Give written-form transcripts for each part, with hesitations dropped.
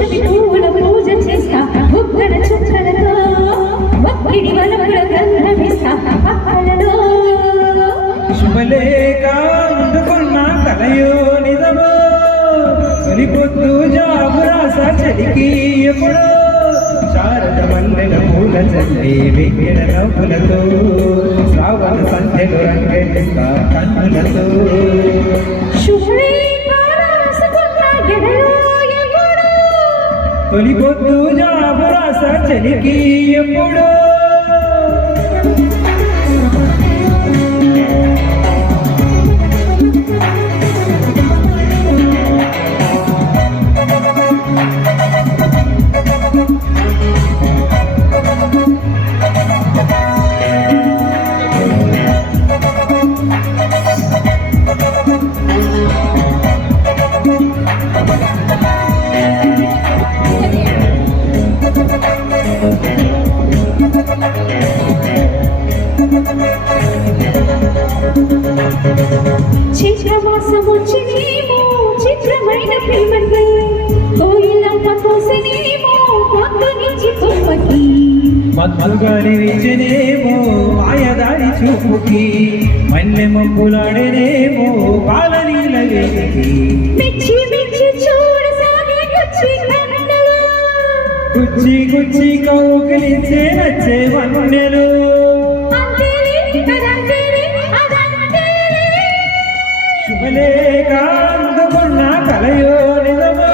పుష్పమి పూల పూజ చేస్తా బుగ్గన చుక్కలతో వక్కిడి వనముల గంధమిస్తా పక్కలలో శుభలేఖ అందుకున్న కలయో నిజమో తొలి పొద్దు జాబు రాస చలికి ఎప్పుడో శారద మల్లెల పూల చల్లి వెంగిడ నవ్వులతో శ్రావణ సంధ్యలు రంగేస్తా కన్నులతో తొలి పొద్దు జాబు రాస చలికి ఎప్పుడో చిత్రమాసముచ్చినేమో చిత్రమైన ప్రేమకి కోయిలమ్మ కోసనేమో పొద్దు నుంచి తుమ్మకి మత్తుగాలి విచ్చినేమో మాయదారి చూపుకి మల్లె మబ్బులాడేనేమో పాల నీల వేదికి మెచ్చి మెచ్చి చూడసాగే గుచ్చి కన్నెలు గుచ్చి గుచ్చి కౌగిలించే నచ్చే వన్నెలు శుభలేఖ అందుకున్న కలయో నిజమో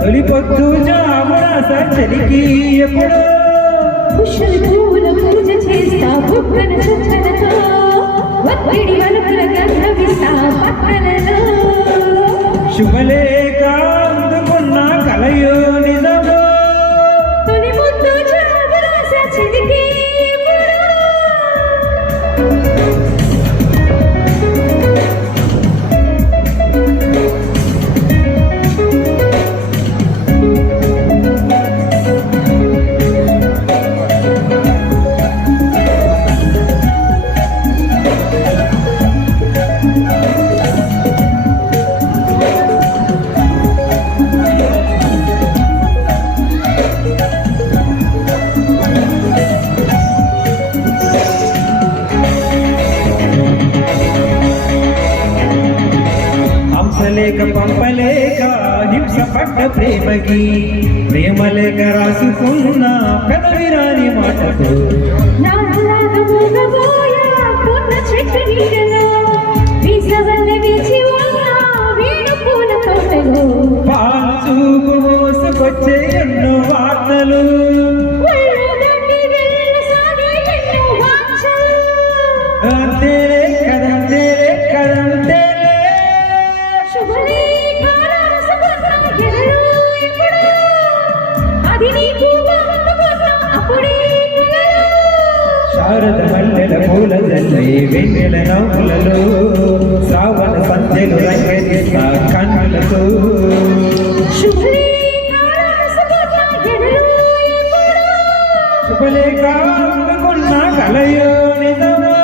తొలి పొద్దు జామురాస చలికి ఎప్పుడో పుష్పమి పూల పూజ చేస్తా బుగ్గన చుక్కలతో వక్కిడి వనముల గంధమిస్తా పక్కలలో శుభలేఖ అందుకున్న కలయో నిజమో తొలి పొద్దు జాబు రాస చలికి లేక పంపలేక హింస పడ్డ ప్రేమకి ప్రేమ లేక రాసుకున్న పెదవిరాని మాటకు పాలు చూపు మోసుకొచ్చే ఎన్నో వార్తలు అంతేలే కదంతేలే కదంతే శారద మల్లెల పూల జల్లి వెన్నెల నవ్వులలో శ్రావణ సంధ్యలు రంగేస్తా కన్నులతో శుభలేఖ అందుకున్న కలయో నిజమో